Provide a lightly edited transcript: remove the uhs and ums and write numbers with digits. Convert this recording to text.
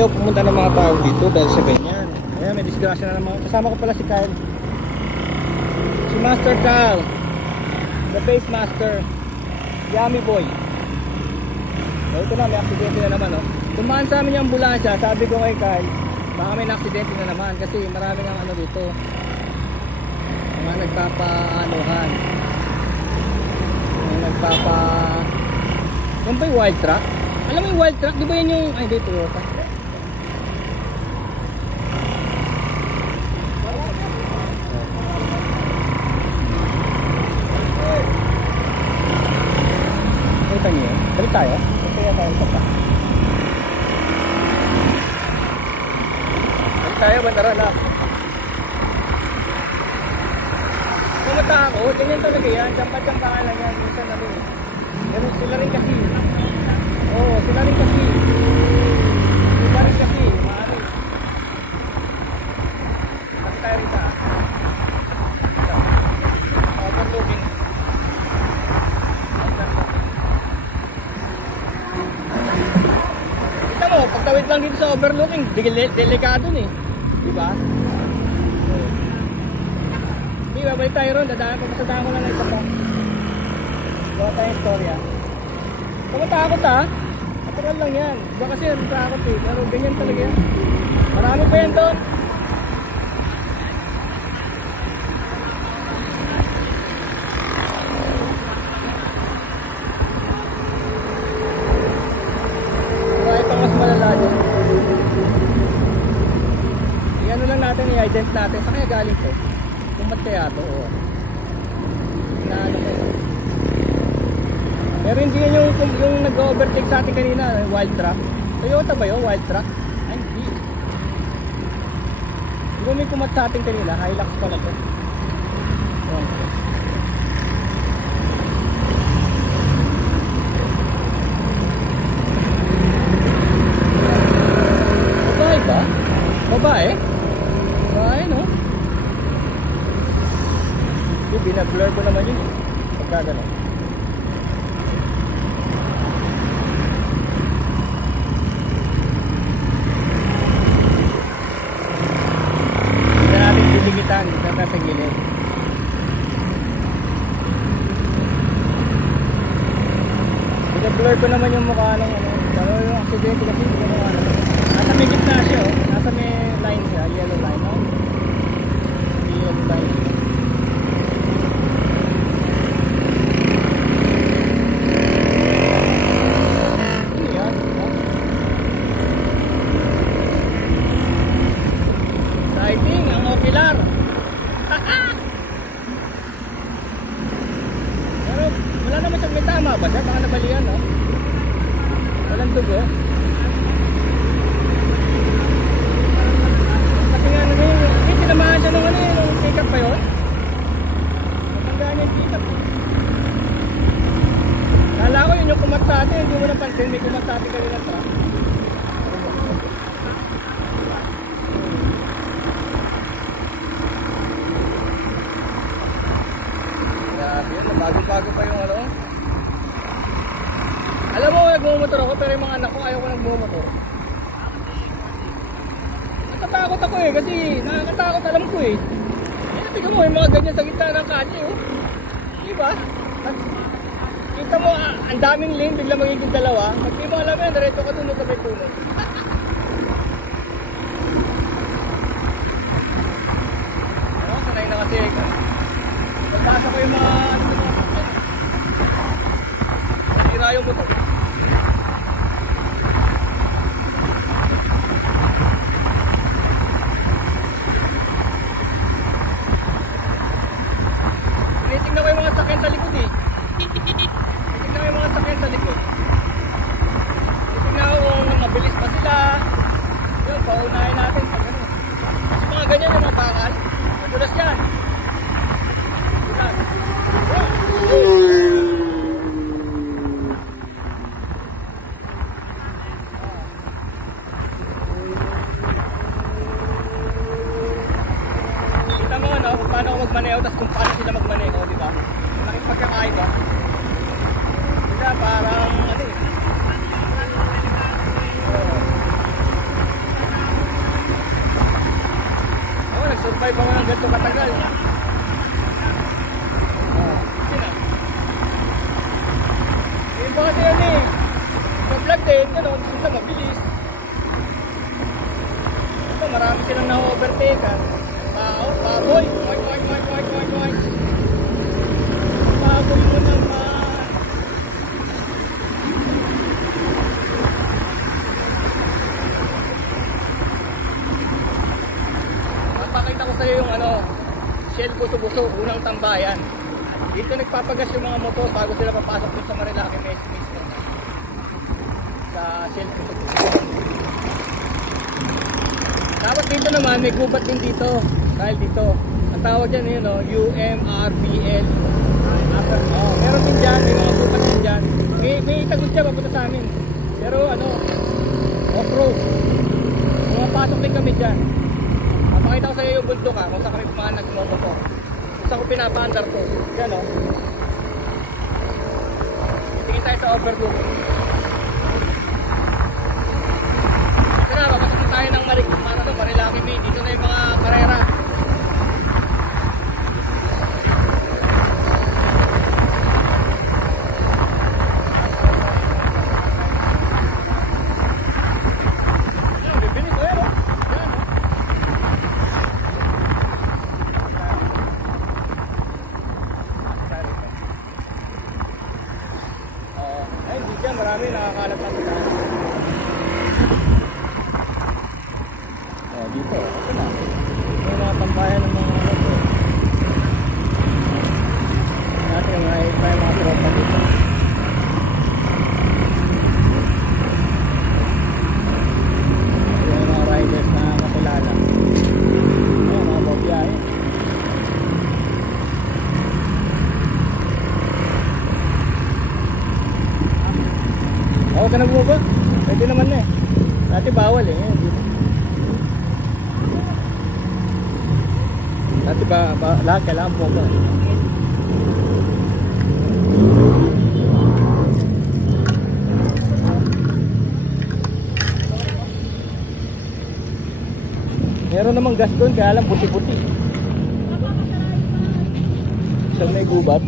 ayaw pumunta ng mga tao dito dahil sa ganyan. Ayan, may disgrasya na naman. Kasama ko pala si Kyle. Si Master Kyle. The base master. Yummy boy. So, ito na, may aksidente na naman, oh. Tumaan sa amin yung ambulansya. Sabi ko kay Kyle, baka may aksidente na naman kasi marami ng ano dito. Mga nagpapaanuhan. Mga nagpapa... Yan ba yung wild truck? Alam mo yung wild truck? Di ba yan yung... Ay, di, Toyota. Kita niyo yun? Balik tayo? Kaya tayo sa pa. Balik tayo, bandara na. Pumunta ako, ganyan talaga yan. Jampa-jampa lang yan. Minsan na rin. Ganun sila rin kasi. Oo, sila rin kasi. Sila rin kasi. Maaari. Balik tayo rin sa. Overlooking. Kita mo, pagtawid lang dito sa overlooking, delikado eh. Diba? Hindi, babalik tayo ron. Papasadaan ko lang na isa pa. Gawa tayong istorya. Kamatakot ha? Natural lang yan. Diba kasi natatakot eh. Pero ganyan talaga yan. Marami pa yan doon. Marami pang mas malala dyan. I-ano lang natin, i-ident natin. Saan kaya galing to? Kumat kaya to? Oo. Inaano ko. Pero hindi yan yung nag-overtake sa atin kanina, wild truck. Toyota ba yun? Wild truck? Ay, hindi. Di ba may kumat sa atin kanina? Hilux pala to. Babae ba? Babae? Babae, no? Binablur ko naman yun. Pagkagano. Hindi na natin diligitan. Hindi na natin gilid. Binablur ko naman yung mukha ng ano. Pero yung aksidente kasi hindi mo ano. Nasa may gitna siya, oh. Nasa may line siya. Yellow line, no? Yellow line. Pero wala naman siyang may tama ba siya? Baka nabalian, no? Walang dugo. Kasi nga naman yung tinamaan siya nung ano yun, nung pick-up pa yun. Matandaan niya yung pick-up. Kala ko yun yung kumat sa atin, hindi mo napansin, may kumat sa atin kanina truck. Bago-bago pa yung ano. Alam mo, nagmumotor ako pero yung mga anak ko ayaw ko nagmumotor. Natatakot ako eh kasi nakakatakot alam ko eh. Tingnan mo yung mga ganyan sa gitna ng kanya oh. Diba? At kita mo ang daming lane bigla magiging dalawa. Pag di mo alam yan, diretso ka tunod sa may puno. Sanay na kasi pagpasa ko yung mga nakira yung motor. Tinitingnan ko yung mga sakyan sa likod eh. Tinitingnan ko yung mga sakyan sa likod. Tinitingnan ko kung mabilis pa sila. Yun, paunahin natin pag ano. Kasi mga ganyan yung mga bakal. Madulas yan. Kita mo no, kung paano ako magmaneho tapos kung paano sila magmaneho, di ba? Malaking pagkakaiba. Sila parang ano eh. nag-drive ako ng ganito katagal. Yung ba kasi yan eh. Sa-vlog din, ano, gusto mabilis. Ito, marami silang na-overtaken. Tao, baboy. Moik. Baboy mo naman. Papakita ko sa'yo yung ano, Shell Buso-Buso, unang tambayan. Dito nagpapagas yung mga motor bago sila papasok dun sa Marilaki mismo. Sa Shell Buso-Buso. Tapos dito naman, may gubat din dito. Dahil dito. Ang tawag dyan yun, no? UMRBL. Oh, meron din dyan, may mga gubat din dyan. May itagos dyan, papunta sa amin. Pero ano, off-road. Pumapasok din kami dyan. Pakita ko sa iyo yung bundok ha, kung saan kami pumahan nagmumotor. Kung saan ko pinapaandar to. Yan o. Tingin tayo sa overlook. Ito na, papasok na tayo ng Marilaki Bay. Dito na yung mga karera. Marami nakakalat na sila. Oh, dito. Ito na. May mga tambayan ng mga ano. Natin may mga tropa dito. Yung mga riders na makilala. Ayan, mga babiyahe. Huwag ka na bumaba. Pwede naman na eh. Dati bawal eh. Dati lahat kailangan bumaba. Meron namang gas doon kaya lang puti-puti. Saan may gubat?